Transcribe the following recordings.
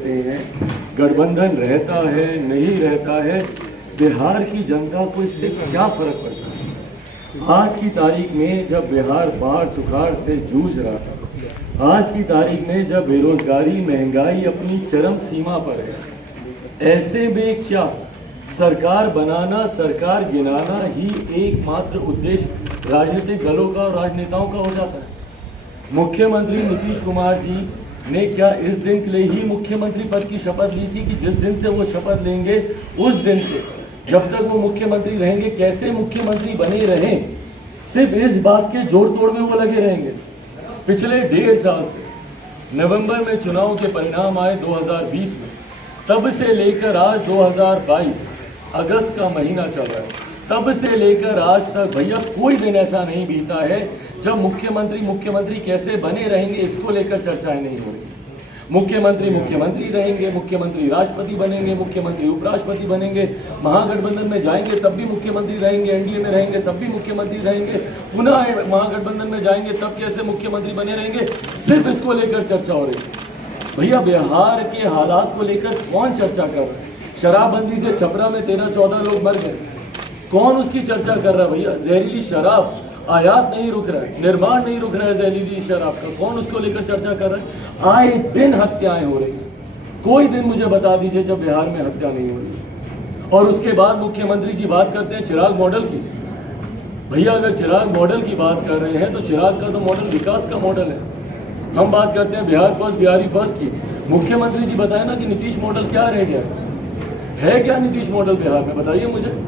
रहते हैं, गठबंधन रहता है नहीं रहता है, बिहार की जनता को इससे क्या फर्क पड़ता है। आज की तारीख में जब बिहार बाढ़ सुखाड़ से जूझ रहा है, आज की तारीख में जब बेरोजगारी महंगाई अपनी चरम सीमा पर है, ऐसे में क्या सरकार बनाना, सरकार गिनाना ही एकमात्र उद्देश्य राजनीतिक दलों का और राजनेताओं का हो जाता है। मुख्यमंत्री नीतीश कुमार जी ने क्या इस दिन के लिए ही मुख्यमंत्री पद की शपथ ली थी कि जिस दिन से वो शपथ लेंगे उस दिन से जब तक वो मुख्यमंत्री रहेंगे कैसे मुख्यमंत्री बने रहें, सिर्फ इस बात के जोड़ तोड़ में वो लगे रहेंगे। पिछले 1.5 साल से नवंबर में चुनाव के परिणाम आए 2020 में, तब से लेकर आज 2022 अगस्त का महीना चल रहा है, तब से लेकर आज तक भैया कोई दिन ऐसा नहीं बीता है जब मुख्यमंत्री कैसे बने रहेंगे इसको लेकर चर्चाएं नहीं हो रही। मुख्यमंत्री रहेंगे, मुख्यमंत्री राष्ट्रपति बनेंगे, मुख्यमंत्री उपराष्ट्रपति बनेंगे, महागठबंधन में जाएंगे तब भी मुख्यमंत्री रहेंगे, एनडीए में रहेंगे तब भी मुख्यमंत्री रहेंगे, पुनः महागठबंधन में जाएंगे तब कैसे मुख्यमंत्री बने रहेंगे, सिर्फ इसको लेकर चर्चा हो रही है। भैया बिहार के हालात को लेकर कौन चर्चा कर रहा है? शराबबंदी से छपरा में 13-14 लोग मर गए, कौन उसकी चर्चा कर रहा है? भैया जहरीली शराब आयात नहीं रुक रहा है, निर्माण नहीं रुक रहा है जहरीली शराब का, कौन उसको लेकर चर्चा कर रहा है? आए दिन हत्याएं हो रही हैं, कोई दिन मुझे बता दीजिए जब बिहार में हत्या नहीं हो रही। और उसके बाद मुख्यमंत्री जी बात करते हैं चिराग मॉडल की। भैया अगर चिराग मॉडल की बात कर रहे हैं तो चिराग का तो मॉडल विकास का मॉडल है। हम बात करते हैं बिहार फर्स्ट, बिहारी फर्स्ट की। मुख्यमंत्री जी बताए ना कि नीतीश मॉडल क्या रह गया है, क्या नीतीश मॉडल बिहार में? बताइए मुझे।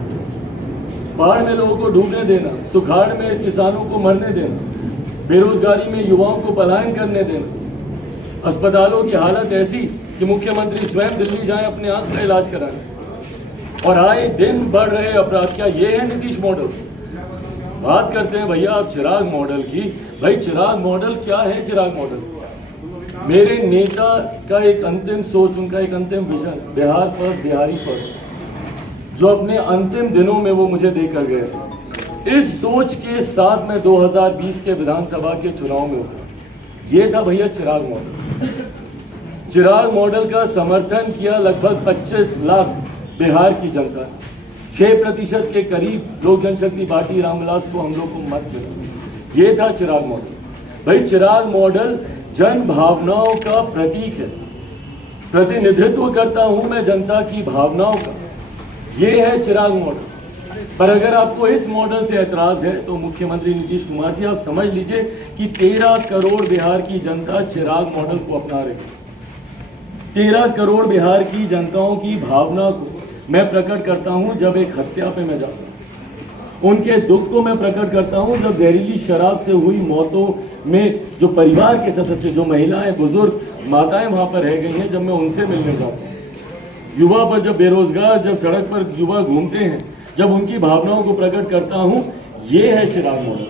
बाढ़ में लोगों को डूबने देना, सुखाड़ में इस किसानों को मरने देना, बेरोजगारी में युवाओं को पलायन करने देना, अस्पतालों की हालत ऐसी कि मुख्यमंत्री स्वयं दिल्ली जाएं अपने आंख का इलाज कराने, और आए दिन बढ़ रहे अपराध। क्या ये है नीतीश मॉडल? बात करते हैं भैया आप चिराग मॉडल की। भाई चिराग मॉडल क्या है? चिराग मॉडल मेरे नेता का एक अंतिम सोच, उनका एक अंतिम vision, Bihar first, Bihari first, जो अपने अंतिम दिनों में वो मुझे देकर गए थे। इस सोच के साथ मैं 2020 के विधानसभा के चुनाव में उतरा। ये था भैया चिराग मॉडल। चिराग मॉडल का समर्थन किया लगभग 25 लाख बिहार की जनता ने। 6% के करीब लोक जनशक्ति पार्टी रामविलास को हम लोग को मत मिला। ये था चिराग मॉडल। भाई चिराग मॉडल जन भावनाओं का प्रतीक है, प्रतिनिधित्व करता हूं मैं जनता की भावनाओं का। ये है चिराग मॉडल। पर अगर आपको इस मॉडल से ऐतराज है तो मुख्यमंत्री नीतीश कुमार जी आप समझ लीजिए कि 13 करोड़ बिहार की जनता चिराग मॉडल को अपना रही है। 13 करोड़ बिहार की जनताओं की भावना को मैं प्रकट करता हूं जब एक हत्या पे मैं जाता हूं, उनके दुख को मैं प्रकट करता हूं जब जहरीली शराब से हुई मौतों में जो परिवार के सदस्य, जो महिलाएं, बुजुर्ग, माताएं वहां पर रह गई हैं, जब मैं उनसे मिलने जाता हूं। युवा पर जब बेरोजगार, जब सड़क पर युवा घूमते हैं, जब उनकी भावनाओं को प्रकट करता हूं, ये है चिराग मॉडल।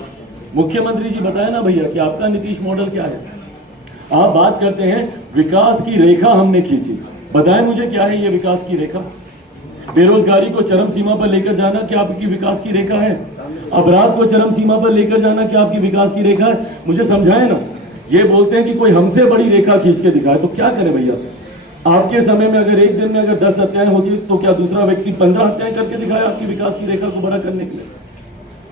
मुख्यमंत्री जी बताए ना भैया कि आपका नीतीश मॉडल क्या है। आप बात करते हैं विकास की रेखा हमने खींची, बताएं मुझे क्या है ये विकास की रेखा? बेरोजगारी को चरम सीमा पर लेकर जाना क्या आपकी विकास की रेखा है? अपराध को चरम सीमा पर लेकर जाना क्या आपकी विकास की रेखा है? मुझे समझाएं ना। ये बोलते हैं कि कोई हमसे बड़ी रेखा खींच के दिखाए, तो क्या करें भैया? आपके समय में अगर एक दिन में अगर 10 हत्याएं होती तो क्या दूसरा व्यक्ति 15 हत्याएं करके दिखाए आपकी विकास की रेखा को बड़ा करने के लिए?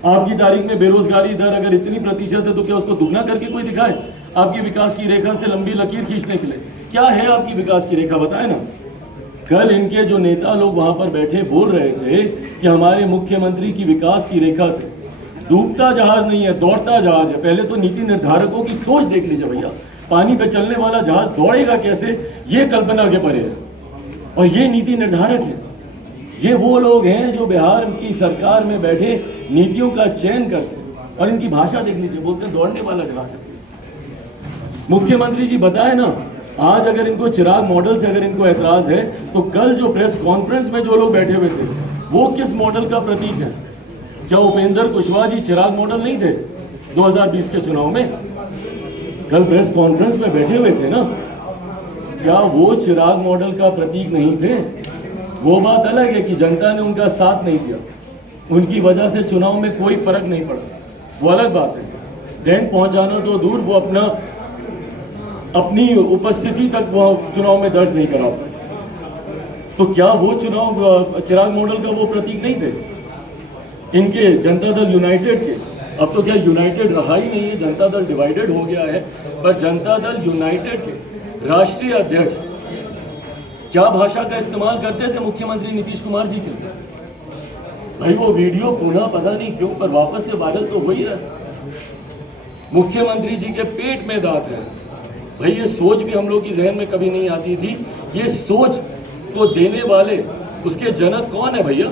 आपकी तारीख में बेरोजगारी दर अगर इतनी प्रतिशत है तो क्या उसको दुगना करके कोई दिखाए आपकी विकास की रेखा से लंबी लकीर खींचने के लिए? क्या है आपकी विकास की रेखा, बताए ना। कल इनके जो नेता लोग वहां पर बैठे बोल रहे थे कि हमारे मुख्यमंत्री की विकास की रेखा से डूबता जहाज नहीं है, दौड़ता जहाज है। पहले तो नीति निर्धारकों की सोच देख लीजिए भैया। पानी पे चलने वाला जहाज दौड़ेगा कैसे, ये कल्पना के परे है। और ये नीति निर्धारक है, ये वो लोग हैं जो बिहार की सरकार में बैठे नीतियों का चयन करते हैं। और इनकी भाषा देख लीजिए, बोलते हैं दौड़ने वाला जहाज है। मुख्यमंत्री जी बताए ना, आज अगर इनको चिराग मॉडल से अगर इनको ऐतराज है तो कल जो प्रेस कॉन्फ्रेंस में जो लोग बैठे हुए थे वो किस मॉडल का प्रतीक है? क्या उपेंद्र कुशवाहा जी चिराग मॉडल नहीं थे 2020 के चुनाव में? कल प्रेस कॉन्फ्रेंस में बैठे हुए थे ना, क्या वो चिराग मॉडल का प्रतीक नहीं थे? वो बात अलग है कि जनता ने उनका साथ नहीं दिया, उनकी वजह से चुनाव में कोई फर्क नहीं पड़ा, वो अलग बात है। रैंक पहुंचाना तो दूर, वो अपना अपनी उपस्थिति तक वह चुनाव में दर्ज नहीं करा पाए। तो क्या वो चुनाव चिराग मॉडल का वो प्रतीक नहीं थे इनके जनता दल यूनाइटेड के? अब तो क्या यूनाइटेड रहा ही नहीं है, जनता दल डिवाइडेड हो गया है। पर जनता दल यूनाइटेड के राष्ट्रीय अध्यक्ष क्या भाषा का इस्तेमाल करते थे मुख्यमंत्री नीतीश कुमार जी के? भाई वो वीडियो पुनः पता नहीं क्यों पर वापस से वायरल तो वही रहा। मुख्यमंत्री जी के पेट में दांत है। भाई ये सोच भी हम लोग की जहन में कभी नहीं आती थी। ये सोच को देने वाले उसके जनक कौन है भैया?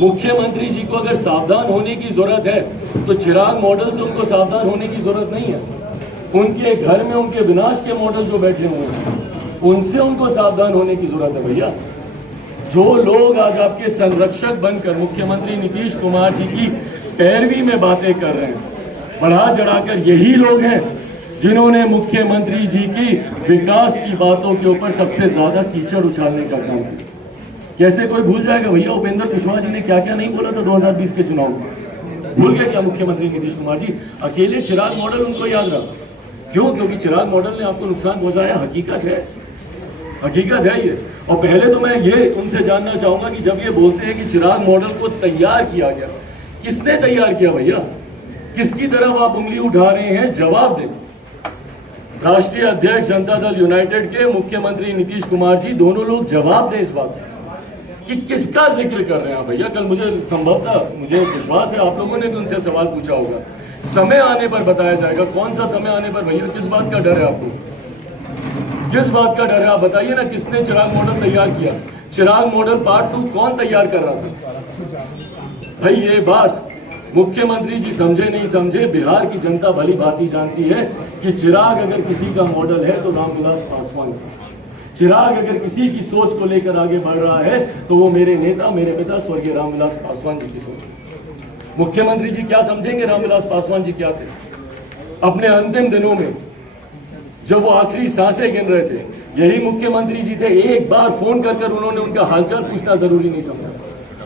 मुख्यमंत्री जी को अगर सावधान होने की जरूरत है तो चिराग मॉडल से उनको सावधान होने की जरूरत नहीं है। उनके घर में उनके विनाश के मॉडल जो बैठे हुए हैं उनसे उनको सावधान होने की जरूरत है भैया। जो लोग आज आपके संरक्षक बनकर मुख्यमंत्री नीतीश कुमार जी की पैरवी में बातें कर रहे हैं, बढ़ा चढ़ाकर यही लोग हैं जिन्होंने मुख्यमंत्री जी की विकास की बातों के ऊपर सबसे ज्यादा कीचड़ उछालने का काम किया। कैसे कोई भूल जाएगा भैया उपेंद्र कुशवाहा जी ने क्या क्या नहीं बोला था 2020 के चुनाव में? भूल गए क्या मुख्यमंत्री नीतीश कुमार जी? अकेले चिराग मॉडल उनको याद रहा। क्यों? क्योंकि चिराग मॉडल ने आपको नुकसान पहुंचाया। हकीकत है, हकीकत है ये। और पहले तो मैं ये उनसे जानना चाहूंगा कि जब ये बोलते हैं कि चिराग मॉडल को तैयार किया गया, किसने तैयार किया भैया? किसकी तरफ आप उंगली उठा रहे हैं? जवाब दें। राष्ट्रीय अध्यक्ष जनता दल यूनाइटेड के मुख्यमंत्री नीतीश कुमार जी दोनों लोग जवाब दें इस बात कि किसका जिक्र कर रहे हैं भैया। कल मुझे संभवतः मुझे विश्वास है आप लोगों ने भी उनसे सवाल पूछा होगा। समय आने पर बताया जाएगा। कौन सा समय आने पर भैया? किस बात का डर है आपको? किस बात का डर है आप बताइए ना। किसने चिराग मॉडल तैयार किया? चिराग मॉडल पार्ट 2 कौन तैयार कर रहा था? भाई ये बात मुख्यमंत्री जी समझे नहीं समझे, बिहार की जनता भली भांति जानती है कि चिराग अगर किसी का मॉडल है तो रामविलास पासवान का। चिराग अगर किसी की सोच को लेकर आगे बढ़ रहा है तो वो मेरे नेता, मेरे पिता स्वर्गीय रामविलास पासवान जी की सोच। मुख्यमंत्री जी क्या समझेंगे रामविलास पासवान जी क्या थे? अपने अंतिम दिनों में जब वो आखिरी सांसें गिन रहे थे, यही मुख्यमंत्री जी थे। एक बार फोन कर उन्होंने उनका हालचाल पूछना जरूरी नहीं समझा।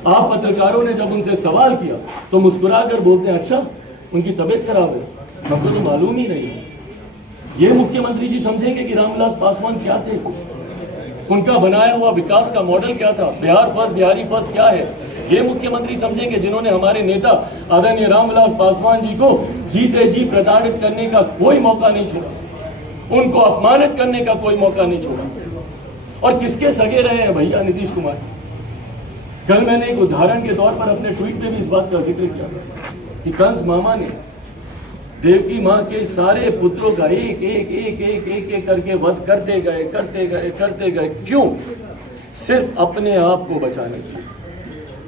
आप पत्रकारों ने जब उनसे सवाल किया तो मुस्कुराकर बोलते हैं अच्छा उनकी तबीयत खराब है, हमको तो मालूम ही नहीं है। ये मुख्यमंत्री जी समझेंगे कि रामविलास पासवान क्या थे? उनका बनाया हुआ विकास का मॉडल क्या था? बिहार फर्स्ट, बिहारी फर्स्ट क्या है? ये मुख्यमंत्री समझेंगे जिन्होंने हमारे नेता आदरणीय रामविलास पासवान जी को जीते जी प्रताड़ित करने का कोई मौका नहीं छोड़ा, उनको अपमानित करने का कोई मौका नहीं छोड़ा। और किसके सगे रहे हैं भैया नीतीश कुमार? कल मैंने एक उदाहरण के तौर पर अपने ट्वीट में भी इस बात का जिक्र किया कि कंस मामा ने देवकी मां के सारे पुत्रों का एक एक एक एक एक एक करके वध करते गए करते गए करते गए। क्यों? सिर्फ अपने आप को बचाने के लिए।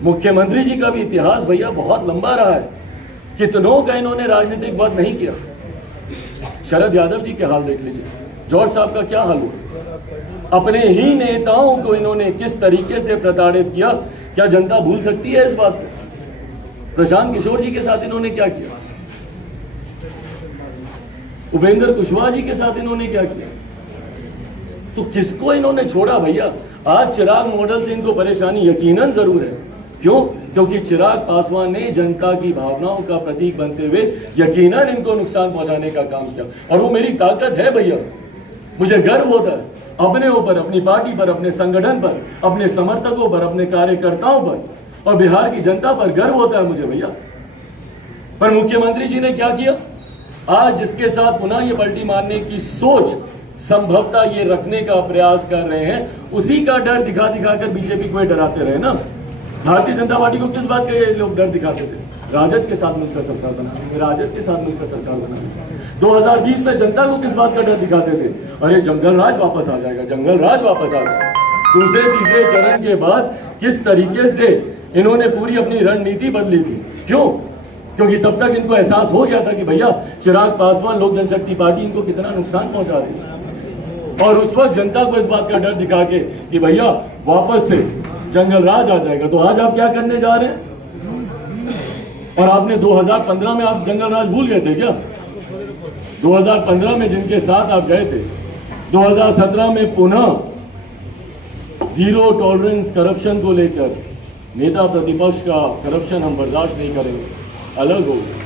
मुख्यमंत्री जी का भी इतिहास भैया बहुत लंबा रहा है। कितनों का इन्होंने राजनीतिक वध नहीं किया। शरद यादव जी के हाल देख लीजिए, जौहर साहब का क्या हाल हुआ। अपने ही नेताओं को इन्होंने किस तरीके से प्रताड़ित किया, क्या जनता भूल सकती है इस बात को? प्रशांत किशोर जी के साथ इन्होंने क्या किया? उपेंद्र कुशवाहा जी के साथ इन्होंने क्या किया? तो किसको इन्होंने छोड़ा भैया? आज चिराग मॉडल से इनको परेशानी यकीनन जरूर है। क्यों? क्योंकि चिराग पासवान ने जनता की भावनाओं का प्रतीक बनते हुए यकीनन इनको नुकसान पहुंचाने का काम किया। और वो मेरी ताकत है भैया। मुझे गर्व होता है अपने ऊपर, अपनी पार्टी पर, अपने संगठन पर, अपने समर्थकों पर, अपने कार्यकर्ताओं पर और बिहार की जनता पर गर्व होता है मुझे भैया। पर मुख्यमंत्री जी ने क्या किया? आज जिसके साथ पुनः ये पलटी मारने की सोच संभवतः ये रखने का प्रयास कर रहे हैं, उसी का डर दिखा दिखाकर बीजेपी को डराते रहे ना। भारतीय जनता पार्टी को किस बात का ये लोग डर दिखाते थे? राजद के साथ मिलकर सरकार बनाने, राजद के साथ मिलकर सरकार बनाने। 2020 में जनता को किस बात का डर दिखाते थे? अरे जंगल राज वापस आ जाएगा, जंगल राज वापस आ जाएगा। दूसरे तीसरे चरण के बाद किस तरीके से इन्होंने पूरी अपनी रणनीति बदली थी। क्यों? क्योंकि तब तक इनको एहसास हो गया था कि भैया चिराग पासवान लोक जनशक्ति पार्टी इनको कितना नुकसान पहुंचा रही है। और उस वक्त जनता को इस बात का डर दिखा के कि भैया वापस से जंगल राज आ जाएगा। तो आज आप क्या करने जा रहे हैं? और आपने 2015 में आप जंगल राज भूल गए थे क्या? 2015 में जिनके साथ आप गए थे, 2017 में पुनः जीरो टॉलरेंस करप्शन को लेकर नेता प्रतिपक्ष का करप्शन हम बर्दाश्त नहीं करेंगे अलग हो गए।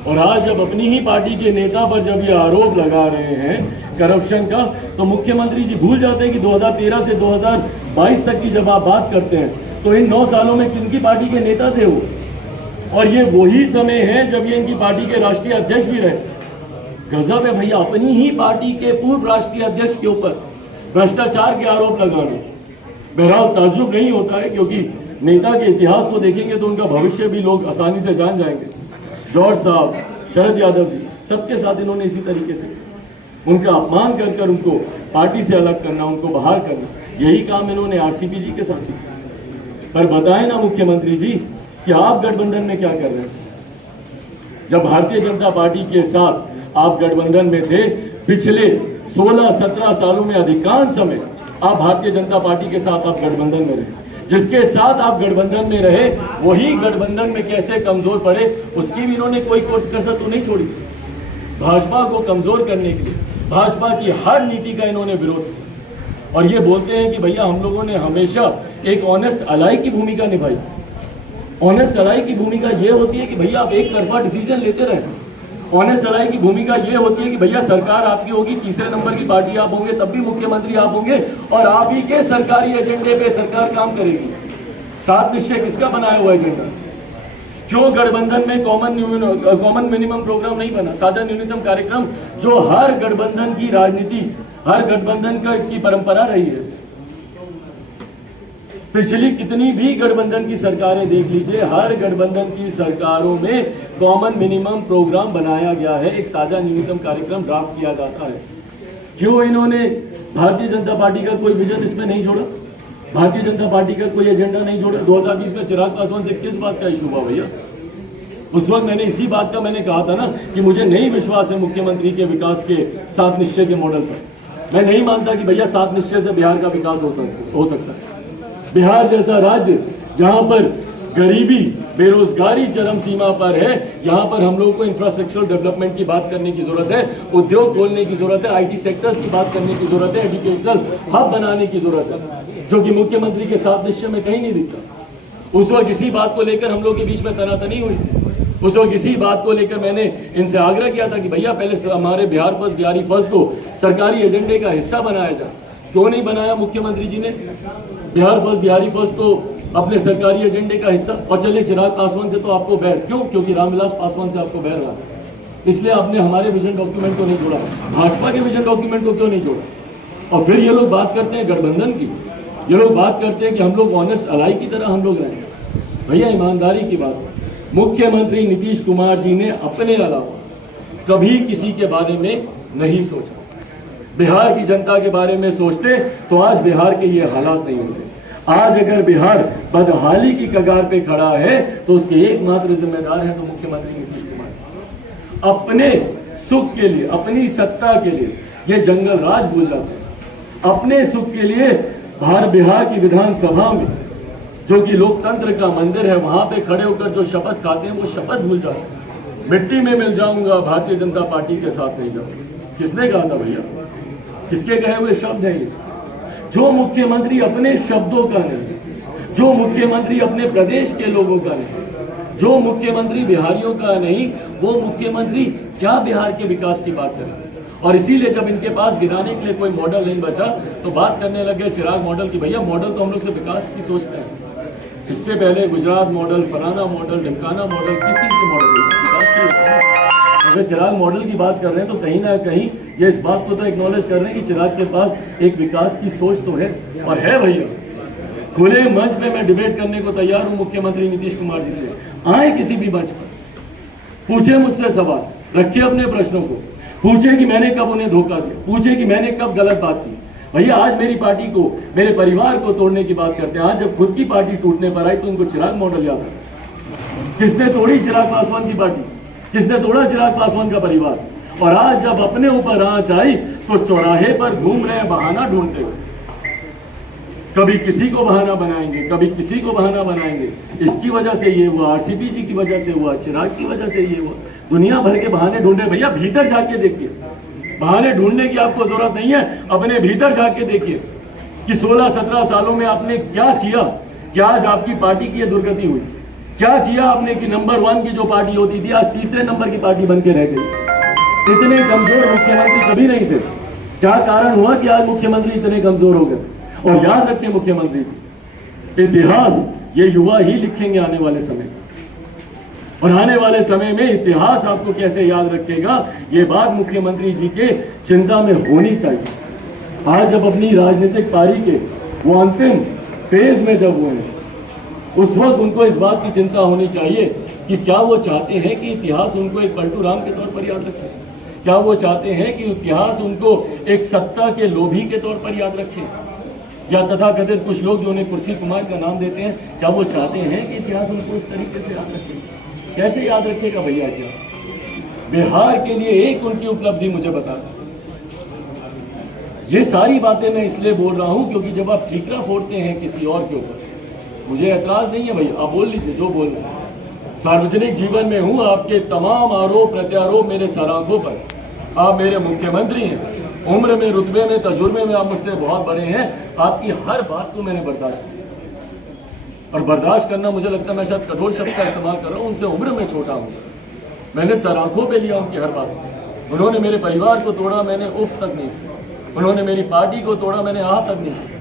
और आज जब अपनी ही पार्टी के नेता पर जब ये आरोप लगा रहे हैं करप्शन का, तो मुख्यमंत्री जी भूल जाते हैं कि 2013 से 2022 तक की जब आप बात करते हैं तो इन 9 सालों में किनकी पार्टी के नेता थे वो, और ये वही समय है जब ये इनकी पार्टी के राष्ट्रीय अध्यक्ष भी रहे। गजब है भैया, अपनी ही पार्टी के पूर्व राष्ट्रीय अध्यक्ष के ऊपर भ्रष्टाचार के आरोप लगाने। बहरहाल ताज्जुब नहीं होता है, क्योंकि नेता के इतिहास को देखेंगे तो उनका भविष्य भी लोग आसानी से जान जाएंगे। जॉर्ज साहब, शरद यादव जी, सबके साथ इन्होंने इसी तरीके से उनका अपमान कर कर उनको पार्टी से अलग करना, उनको बाहर करना, यही काम इन्होंने आरसीपी जी के साथ किया। पर बताएं ना मुख्यमंत्री जी कि आप गठबंधन में क्या कर रहे हैं? जब भारतीय जनता पार्टी के साथ आप गठबंधन में थे, पिछले 16-17 सालों में अधिकांश समय आप भारतीय जनता पार्टी के साथ आप गठबंधन में रहे। जिसके साथ आप गठबंधन में रहे वही गठबंधन में कैसे कमजोर पड़े, उसकी भी इन्होंने कोई कसर तो नहीं छोड़ी। भाजपा को कमजोर करने के लिए भाजपा की हर नीति का इन्होंने विरोध किया, और ये बोलते हैं कि भैया हम लोगों ने हमेशा एक ऑनेस्ट अलाई की भूमिका निभाई। ऑनेस्ट अलाई की भूमिका ये होती है कि भैया आप एक तरफा डिसीजन लेते रहे। ऑनेस्ट अलाई की भूमिका ये होती है कि भैया सरकार आपकी होगी, तीसरे नंबर की पार्टी आप होंगे, तब भी मुख्यमंत्री आप होंगे, और आप ही के सरकारी एजेंडे पे सरकार काम करेगी। 7 निश्चय किसका बनाया हुआ एजेंडा? क्यों गठबंधन में कॉमन मिनिमम प्रोग्राम नहीं बना, साझा न्यूनतम कार्यक्रम, जो हर गठबंधन की राजनीति, हर गठबंधन की परंपरा रही है। पिछली कितनी भी गठबंधन की सरकारें देख लीजिए, हर गठबंधन की सरकारों में कॉमन मिनिमम प्रोग्राम बनाया गया है, एक साझा न्यूनतम कार्यक्रम ड्राफ्ट किया जाता है। क्यों इन्होंने भारतीय जनता पार्टी का कोई विजन इसमें नहीं जोड़ा? भारतीय जनता पार्टी का कोई एजेंडा नहीं जोड़ा? 2020 में चिराग पासवान से किस बात का इशू हुआ भैया? उस वक्त मैंने इसी बात का मैंने कहा था ना कि मुझे नहीं विश्वास है मुख्यमंत्री के विकास के 7 निश्चय के मॉडल पर। मैं नहीं मानता कि भैया 7 निश्चय से बिहार का विकास हो सकता है। बिहार जैसा राज्य जहां पर गरीबी, बेरोजगारी चरम सीमा पर है, यहां पर हम लोगों को इंफ्रास्ट्रक्चरल डेवलपमेंट की बात करने की जरूरत है, उद्योग खोलने की जरूरत है, आईटी सेक्टर्स की बात करने की जरूरत है, एजुकेशनल हब बनाने की जरूरत है, जो कि मुख्यमंत्री के 7 निश्चय में कहीं नहीं दिखता। उस वक्त इसी बात को लेकर हम लोग के बीच में तनातनी हुई थी। उस वक्त इसी बात को लेकर मैंने इनसे आग्रह किया था कि भैया पहले हमारे बिहार फर्स्ट, बिहारी फर्स्ट को सरकारी एजेंडे का हिस्सा बनाया जाए। क्यों नहीं बनाया मुख्यमंत्री जी ने बिहार फर्स्ट, बिहारी फर्स्ट को अपने सरकारी एजेंडे का हिस्सा? और चलिए चिराग पासवान से तो आपको बैर, क्यों? क्योंकि रामविलास पासवान से आपको बैर रहा, इसलिए आपने हमारे विजन डॉक्यूमेंट को नहीं जोड़ा, भाजपा के विजन डॉक्यूमेंट को क्यों नहीं जोड़ा? और फिर ये लोग बात करते हैं गठबंधन की, ये लोग बात करते हैं कि हम लोग ऑनेस्ट अलाई की तरह हम लोग रहेंगे। भैया ईमानदारी की बात, मुख्यमंत्री नीतीश कुमार जी ने अपने अलावा कभी किसी के बारे में नहीं सोचा। बिहार की जनता के बारे में सोचते तो आज बिहार के ये हालात नहीं होते। आज अगर बिहार बदहाली की कगार पे खड़ा है तो उसके एकमात्र जिम्मेदार है तो मुख्यमंत्री नीतीश कुमार। अपने सुख के लिए, अपनी सत्ता के लिए ये जंगल राज भूल जाते हैं। अपने सुख के लिए बिहार की विधानसभा में जो कि लोकतंत्र का मंदिर है, वहां पे खड़े होकर जो शपथ खाते हैं वो शपथ भूल जाते हैं। मिट्टी में मिल जाऊंगा, भारतीय जनता पार्टी के साथ नहीं जाऊंगा। किसने कहा था भैया? किसके कहे हुए शब्द हैं ये? जो मुख्यमंत्री अपने शब्दों का नहीं, जो मुख्यमंत्री अपने प्रदेश के लोगों का नहीं, जो मुख्यमंत्री बिहारियों का नहीं, वो मुख्यमंत्री क्या बिहार के विकास की बात करें? और इसीलिए जब इनके पास गिराने के लिए कोई मॉडल नहीं बचा तो बात करने लगे चिराग मॉडल की। भैया मॉडल तो हम लोग से विकास की सोचते हैं। इससे पहले गुजरात मॉडल, फलाना मॉडल, ढिमकाना मॉडल, किस चीज के मॉडल? अगर चिराग मॉडल की बात कर रहे हैं तो कहीं ना कहीं ये इस बात को तो एक्नॉलेज कर रहे हैं कि चिराग के पास एक विकास की सोच तो है, और है भैया। खुले मंच पे मैं डिबेट करने को तैयार हूं मुख्यमंत्री नीतीश कुमार जी से। आए किसी भी मंच पर, पूछे मुझसे सवाल, रखिए अपने प्रश्नों को, पूछे कि मैंने कब उन्हें धोखा दिया, पूछे कि मैंने कब गलत बात की। भैया आज मेरी पार्टी को, मेरे परिवार को तोड़ने की बात करते हैं। आज जब खुद की पार्टी टूटने पर आई तो उनको चिराग मॉडल याद है। किसने तोड़ी चिराग पासवान की पार्टी? किसने तोड़ा चिराग पासवान का परिवार? और आज जब अपने ऊपर आंच आई तो चौराहे पर घूम रहे हैं बहाना ढूंढते हुए। कभी किसी को बहाना बनाएंगे, कभी किसी को बहाना बनाएंगे। इसकी वजह से ये हुआ, आरसीपी जी की वजह से हुआ, चिराग की वजह से ये हुआ। दुनिया भर के बहाने ढूंढे। भैया भीतर जाके देखिए, बहाने ढूंढने की आपको जरूरत नहीं है, अपने भीतर जाके देखिए कि 16-17 सालों में आपने क्या किया, क्या आज आपकी पार्टी की ये दुर्गति हुई, क्या किया आपने कि नंबर 1 की जो पार्टी होती थी आज तीसरे नंबर की पार्टी बन के रह गई? इतने कमजोर मुख्यमंत्री कभी नहीं थे। क्या कारण हुआ कि आज मुख्यमंत्री इतने कमजोर हो गए? और याद रखें मुख्यमंत्री, इतिहास ये युवा ही लिखेंगे आने वाले समय में, और आने वाले समय में इतिहास आपको कैसे याद रखेगा ये बात मुख्यमंत्री जी के चिंता में होनी चाहिए। आज जब अपनी राजनीतिक पारी के वो अंतिम फेज में जब हुए हैं, उस वक्त उनको इस बात की चिंता होनी चाहिए कि क्या वो चाहते हैं कि इतिहास उनको एक पलटू राम के तौर पर याद रखे? क्या वो चाहते हैं कि इतिहास उनको एक सत्ता के लोभी के तौर पर याद रखे? या तथाकथित कुछ लोग जो उन्हें कुर्सी कुमार का नाम देते हैं, क्या वो चाहते हैं कि इतिहास उनको इस तरीके से याद रखे? कैसे याद रखेगा भैया? क्या बिहार के लिए एक उनकी उपलब्धि मुझे बता दें। ये सारी बातें मैं इसलिए बोल रहा हूं क्योंकि जब आप ठीकरा फोड़ते हैं किसी और के ऊपर, मुझे ऐतराज नहीं है भैया, आप बोल लीजिए जो बोल रहे हैं। सार्वजनिक जीवन में हूं, आपके तमाम आरोप प्रत्यारोप मेरे सर आंखों पर। आप मेरे मुख्यमंत्री हैं, उम्र में, रुतबे में, तजुर्बे में आप मुझसे बहुत बड़े हैं। आपकी हर बात को मैंने बर्दाश्त किया, और बर्दाश्त करना मुझे लगता है मैं शायद कठोर शब्द का इस्तेमाल कर रहा हूं। उनसे उम्र में छोटा हूं, मैंने सर आंखों पे लिया उनकी हर बात। उन्होंने मेरे परिवार को तोड़ा, मैंने उफ तक नहीं किया। उन्होंने मेरी पार्टी को तोड़ा, मैंने आह तक नहीं किया।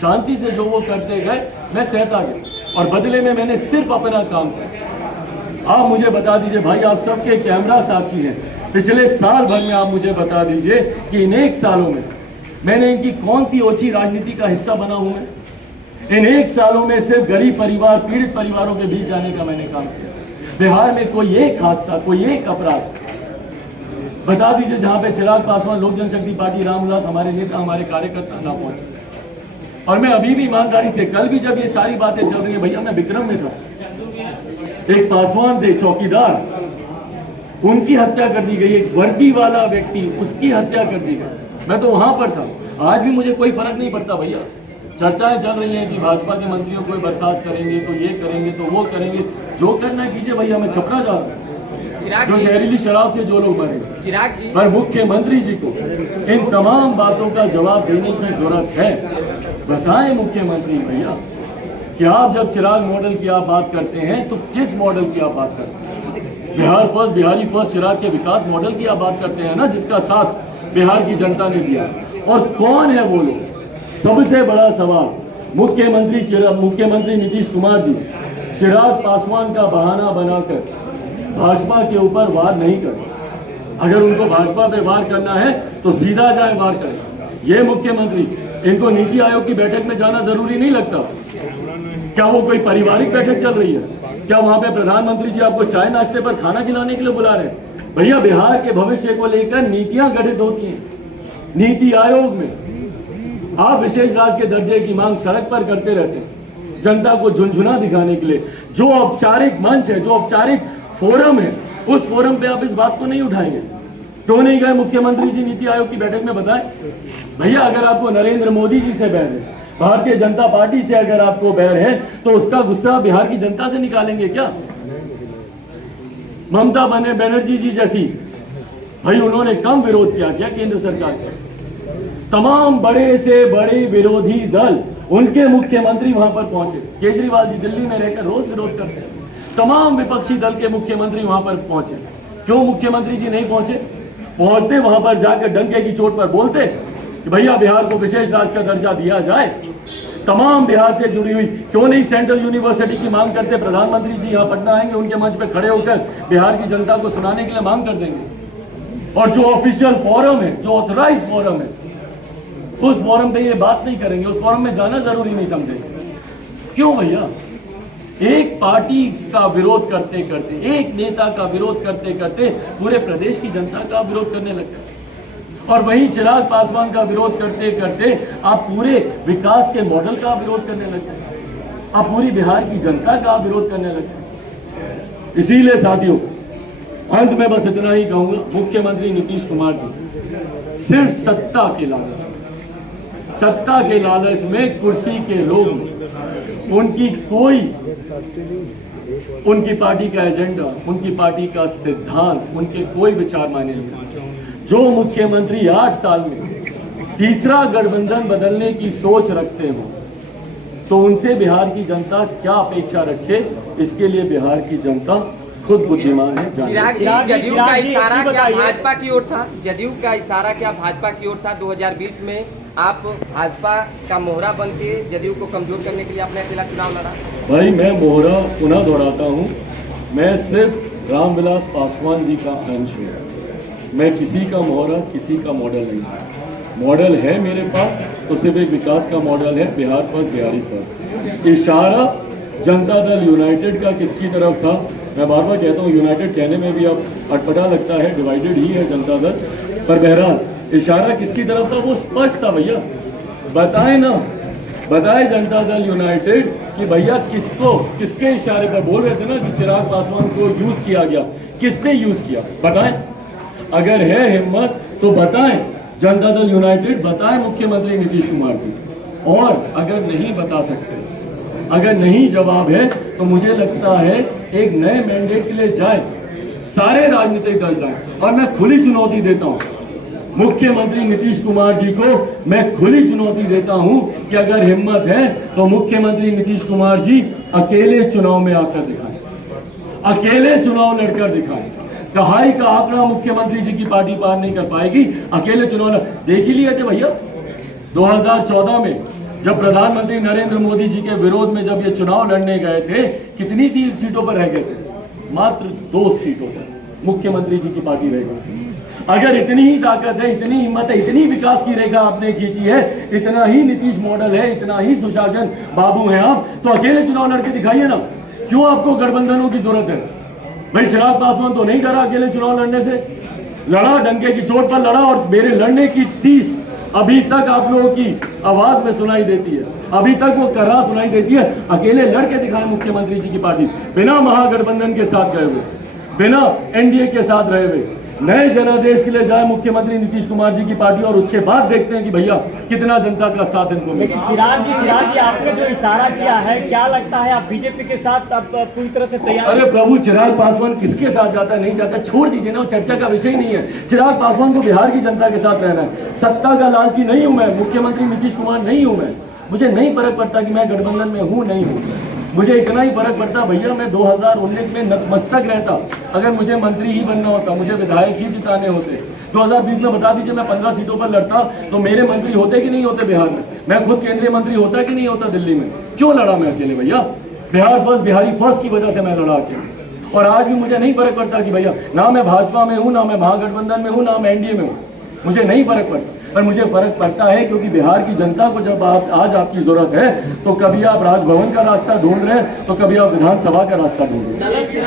शांति से जो वो करते गए मैं सहता गया, और बदले में मैंने सिर्फ अपना काम किया। आप मुझे बता दीजिए भाई, आप सबके कैमरा साक्षी हैं, पिछले साल भर में आप मुझे बता दीजिए कि इन 1 सालों में मैंने इनकी कौन सी ओछी राजनीति का हिस्सा बना हूं मैं? इन 1 सालों में सिर्फ गरीब परिवार, पीड़ित परिवारों के बीच जाने का मैंने काम किया। बिहार में कोई एक हादसा, कोई एक अपराध बता दीजिए जहां पे चिराग पासवान, लोक जनशक्ति पार्टी, रामविलास, हमारे नेता, हमारे कार्यकर्ता ना पहुंचे। और मैं अभी भी ईमानदारी से, कल भी जब ये सारी बातें चल रही है भैया, मैं विक्रम में था, एक पासवान थे चौकीदार, उनकी हत्या कर दी गई। एक वर्दी वाला व्यक्ति, उसकी हत्या कर दी गई। मैं तो वहां पर था। आज भी मुझे कोई फर्क नहीं पड़ता भैया। चर्चाएं चल रही हैं कि भाजपा के मंत्रियों को बर्खास्त करेंगे, तो ये करेंगे, तो वो करेंगे। जो करना है कीजिए भैया, मैं छपरा जा रहा हूँ। जो जहरीली शराब से जो लोग मरे, पर मुख्यमंत्री जी को इन तमाम बातों का जवाब देने की जरूरत है। बताएं मुख्यमंत्री भैया कि आप जब चिराग मॉडल की आप बात करते हैं तो किस मॉडल की आप बात करते हैं? बिहार फर्स्ट, बिहारी फर्स्ट, चिराग के विकास मॉडल की आप बात करते हैं ना, जिसका साथ बिहार की जनता ने दिया। और कौन है वो लोग? सबसे बड़ा सवाल, मुख्यमंत्री नीतीश कुमार जी चिराग पासवान का बहाना बनाकर भाजपा के ऊपर वार नहीं करते। अगर उनको भाजपा पे वार करना है तो सीधा जाए वार करें। ये मुख्यमंत्री, इनको नीति आयोग की बैठक में जाना जरूरी नहीं लगता? क्या वो कोई पारिवारिक बैठक चल रही है? क्या वहां पे प्रधानमंत्री जी आपको चाय नाश्ते पर खाना खिलाने के लिए बुला रहे हैं? भैया, बिहार के भविष्य को लेकर नीतियां गठित होती हैं नीति आयोग में। आप विशेष राज्य के दर्जे की मांग सड़क पर करते रहते हैं जनता को झुनझुना दिखाने के लिए। जो औपचारिक मंच है, जो औपचारिक फोरम है, उस फोरम पे आप इस बात को नहीं उठाएंगे। क्यों नहीं गए मुख्यमंत्री जी नीति आयोग की बैठक में? बताएं भैया। अगर आपको नरेंद्र मोदी जी से बैर है, भारतीय जनता पार्टी से अगर आपको बैर है, तो उसका गुस्सा बिहार की जनता से निकालेंगे क्या? ममता बनर्जी जी जैसी, भाई उन्होंने कम विरोध किया क्या केंद्र सरकार का? तमाम बड़े से बड़े विरोधी दल, उनके मुख्यमंत्री वहां पर पहुंचे। केजरीवाल जी दिल्ली में रहकर रोज विरोध करते हैं। तमाम विपक्षी दल के मुख्यमंत्री वहां पर पहुंचे। क्यों मुख्यमंत्री जी नहीं पहुंचे? पहुंचते वहां पर जाकर डंके की चोट पर बोलते कि भैया बिहार को विशेष राज्य का दर्जा दिया जाए। तमाम बिहार से जुड़ी हुई, क्यों नहीं सेंट्रल यूनिवर्सिटी की मांग करते? प्रधानमंत्री जी यहाँ पटना आएंगे, उनके मंच पे खड़े होकर बिहार की जनता को सुनाने के लिए मांग कर देंगे। और जो ऑफिशियल फोरम है, जो ऑथराइज फोरम है, उस फोरम पे ये बात नहीं करेंगे, उस फोरम में जाना जरूरी नहीं समझेंगे। क्यों भैया? एक पार्टी का विरोध करते करते, एक नेता का विरोध करते करते पूरे प्रदेश की जनता का विरोध करने लगते, और वहीं चिराग पासवान का विरोध करते करते आप पूरे विकास के मॉडल का विरोध करने लगते, आप पूरी बिहार की जनता का विरोध करने लगते। इसीलिए साथियों, अंत में बस इतना ही कहूंगा, मुख्यमंत्री नीतीश कुमार जी सिर्फ सत्ता के लालच में, कुर्सी के लोग, उनकी पार्टी का एजेंडा, उनकी पार्टी का सिद्धांत, उनके कोई विचार माने नहीं। जो मुख्यमंत्री 8 साल में तीसरा गठबंधन बदलने की सोच रखते हो, तो उनसे बिहार की जनता क्या अपेक्षा रखे, इसके लिए बिहार की जनता खुद बुद्धिमान है। चिराग जी, जदयू का इशारा क्या भाजपा की ओर था? जदयू का इशारा क्या भाजपा की ओर था? 2020 में आप भाजपा का मोहरा बन के जदयू को कमजोर करने के लिए आपने अकेला चुनाव लड़ा। भाई मैं मोहरा पुनः दोहराता हूँ, मैं सिर्फ रामविलास पासवान जी का अंश हूँ। मैं किसी का मोहरा, किसी का मॉडल नहीं। मॉडल है मेरे पास तो सिर्फ एक विकास का मॉडल है, बिहार फर्स्ट, बिहारी फर्स्ट। इशारा जनता दल यूनाइटेड का किसकी तरफ था? मैं बार बार कहता हूँ यूनाइटेड कहने में भी अब अटपटा लगता है, डिवाइडेड ही है जनता दल। पर बहरहाल इशारा किसकी तरफ था वो स्पष्ट था भैया। बताएं ना, बताए जनता दल यूनाइटेड कि भैया किसको, किसके इशारे पर बोल रहे थे ना कि चिराग पासवान को यूज किया गया, किसने यूज किया? बताएं, अगर है हिम्मत तो बताएं जनता दल यूनाइटेड, बताएं मुख्यमंत्री नीतीश कुमार जी। और अगर नहीं बता सकते, अगर नहीं जवाब है तो मुझे लगता है एक नए मैंडेट के लिए जाए, सारे राजनीतिक दल जाए। और मैं खुली चुनौती देता हूं मुख्यमंत्री नीतीश कुमार जी को, मैं खुली चुनौती देता हूं कि अगर हिम्मत है तो मुख्यमंत्री नीतीश कुमार जी अकेले चुनाव में आकर दिखाएं, अकेले चुनाव लड़कर दिखाएं। दहाई का आंकड़ा मुख्यमंत्री जी की पार्टी पार नहीं कर पाएगी, अकेले चुनाव देख ही लिए थे भैया 2014 में जब प्रधानमंत्री नरेंद्र मोदी जी के विरोध में जब ये चुनाव लड़ने गए थे, कितनी सीटों पर रह गए थे? मात्र 2 सीटों पर मुख्यमंत्री जी की पार्टी रह गई। अगर इतनी ही ताकत है, इतनी हिम्मत है, इतनी विकास की रेखा आपने खींची है, इतना ही नीतीश मॉडल है, इतना ही सुशासन बाबू हैं आप, तो अकेले चुनाव लड़के दिखाइए ना। क्यों आपको गठबंधनों की जरूरत है? भाई चिराग पासवान तो नहीं डरा अकेले चुनाव लड़ने से, लड़ा, डंके की चोट पर लड़ा। और मेरे लड़ने की 30 अभी तक आप लोगों की आवाज में सुनाई देती है, अभी तक वो कर्रा सुनाई देती है। अकेले लड़के दिखाए मुख्यमंत्री जी की पार्टी, बिना महागठबंधन के साथ गए हुए, बिना एनडीए के साथ रहे हुए, नए जनादेश के लिए जाए मुख्यमंत्री नीतीश कुमार जी की पार्टी। और उसके बाद देखते हैं कि भैया कितना जनता का साथ इनको मिलेगा। लेकिन चिराग जी आपने जो इशारा किया है, क्या लगता है आप बीजेपी के साथ अब पूरी तरह से तैयार? अरे प्रभु, चिराग पासवान किसके साथ जाता नहीं जाता छोड़ दीजिए ना, वो चर्चा का विषय नहीं है। चिराग पासवान को बिहार की जनता के साथ रहना है। सत्ता का लालची नहीं हूं मैं, मुख्यमंत्री नीतीश कुमार नहीं हूं मैं। मुझे नहीं फर्क पड़ता कि मैं गठबंधन में हूं नहीं हूं, मुझे इतना ही फर्क पड़ता भैया मैं 2019 में नतमस्तक रहता। अगर मुझे मंत्री ही बनना होता, मुझे विधायक ही जिताने होते, 2020 में बता दीजिए मैं 15 सीटों पर लड़ता तो मेरे मंत्री होते कि नहीं होते बिहार में? मैं खुद केंद्रीय मंत्री होता कि नहीं होता दिल्ली में? क्यों लड़ा मैं अकेले भैया? बिहार फर्स्ट, बिहारी फर्स्ट की वजह से मैं लड़ा अकेले। और आज भी मुझे नहीं फर्क पड़ता कि भैया ना मैं भाजपा में हूँ, ना मैं महागठबंधन में हूँ, ना मैं एनडीए में हूँ, मुझे नहीं फर्क पड़ता। पर मुझे फर्क पड़ता है क्योंकि बिहार की जनता को जब आज आपकी जरूरत है तो कभी आप राजभवन का रास्ता ढूंढ रहे हैं, तो कभी आप विधानसभा का रास्ता ढूंढ रहे हैं।